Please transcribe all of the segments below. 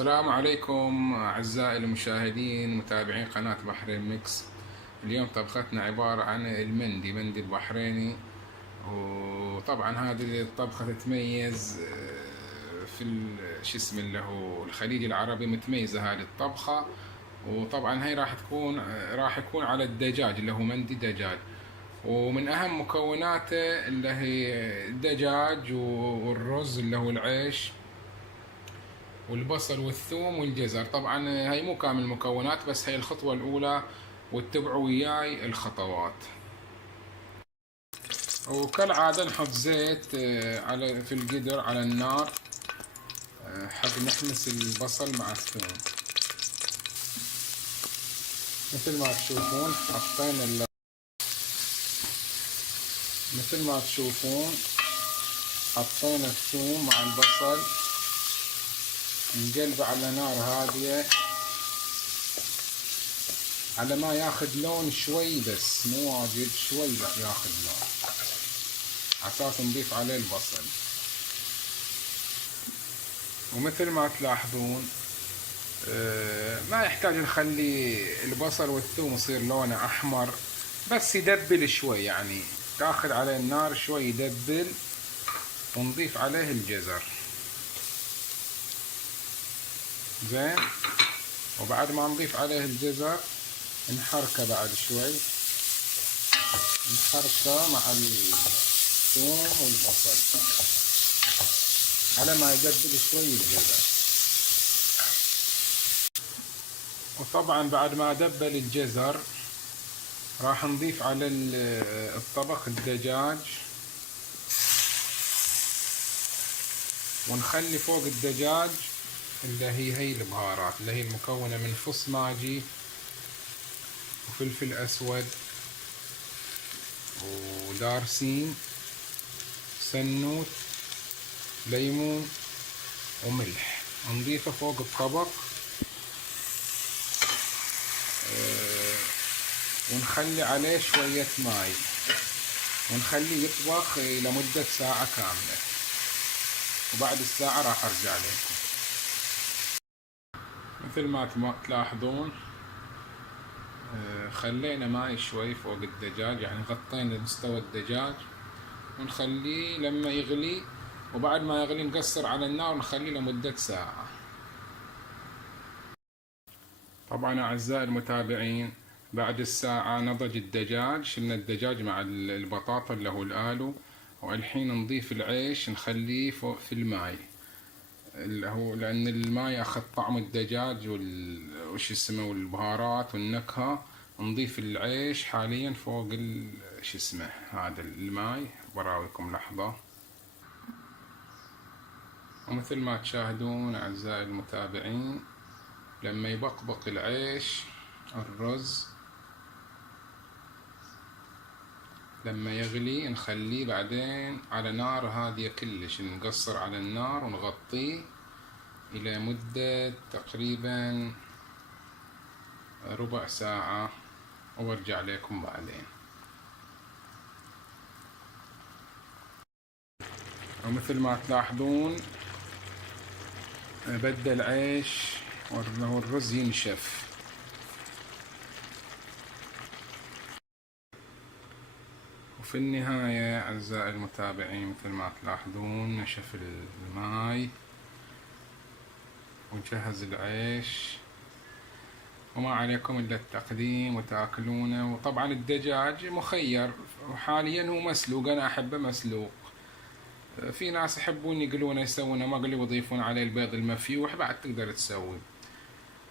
السلام عليكم أعزائي المشاهدين متابعين قناة بحرين ميكس. اليوم طبختنا عبارة عن مندي البحريني، وطبعا هذه الطبخة تتميز في شو اسمه اللي هو الخليج العربي، متميزة هذه الطبخة. وطبعا هي راح يكون على الدجاج اللي هو مندي دجاج، ومن أهم مكوناته اللي هي الدجاج والرز اللي هو العيش والبصل والثوم والجزر. طبعا هاي مو كامل المكونات، بس هي الخطوة الأولى واتبعوا وياي الخطوات. وكالعادة نحط زيت على في القدر على النار حق نحمس البصل مع الثوم. مثل ما تشوفون حطينا الثوم مع البصل، نقلبه على نار هادية على ما ياخذ لون شوي، بس مو واجد، شوي ياخذ لون عساس نضيف عليه البصل. ومثل ما تلاحظون ما يحتاج نخلي البصل والثوم يصير لونه احمر، بس يدبل شوي، يعني تاخذ عليه النار شوي يدبل، ونضيف عليه الجزر. زين، وبعد ما نضيف عليه الجزر نحركه بعد شوي، نحركه مع الثوم والبصل على ما يدبل شوي الجزر. وطبعا بعد ما دبل الجزر راح نضيف على الطبق الدجاج، ونخلي فوق الدجاج اللي هي البهارات اللي هي المكونة من فص ماجي وفلفل أسود ودارسين سنوت ليمون وملح، نضيفه فوق الطبق ونخلي عليه شوية ماي، ونخليه يطبخ لمدة ساعة كاملة، وبعد الساعة راح أرجع لكم. مثل ما تلاحظون خلينا ماي شوي فوق الدجاج، يعني غطينا مستوى الدجاج ونخليه لما يغلي، وبعد ما يغلي نقصر على النار ونخليه لمدة ساعة. طبعا أعزائي المتابعين بعد الساعة نضج الدجاج، شلنا الدجاج مع البطاطا اللي هو الآلو، والحين نضيف العيش نخليه فوق في الماي اللي هو، لأن الماي أخذ طعم الدجاج وش اسمه والبهارات والنكهة. نضيف العيش حاليا فوق شو اسمه هذا الماي، براويكم لحظة. ومثل ما تشاهدون أعزائي المتابعين لما يبقبق العيش الرز لما يغلي نخليه بعدين على نار هادية كلش، نقصر على النار ونغطيه إلى مدة تقريبا ربع ساعة، وارجع لكم بعدين. ومثل ما تلاحظون بدأ العيش والرز ينشف. وفي النهاية أعزائي المتابعين مثل ما تلاحظون نشف الماي ونجهز العيش، وما عليكم إلا التقديم وتاكلونه. وطبعا الدجاج مخير، وحاليا هو مسلوق، أنا أحبه مسلوق. في ناس يحبون يقلونه يسوونه مقلي ويضيفون عليه البيض المفيوح، بعد تقدر تسوي.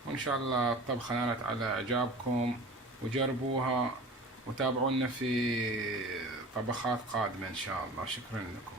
وإن شاء الله الطبخة نالت على إعجابكم، وجربوها وتابعونا في طبخات قادمة إن شاء الله. شكرا لكم.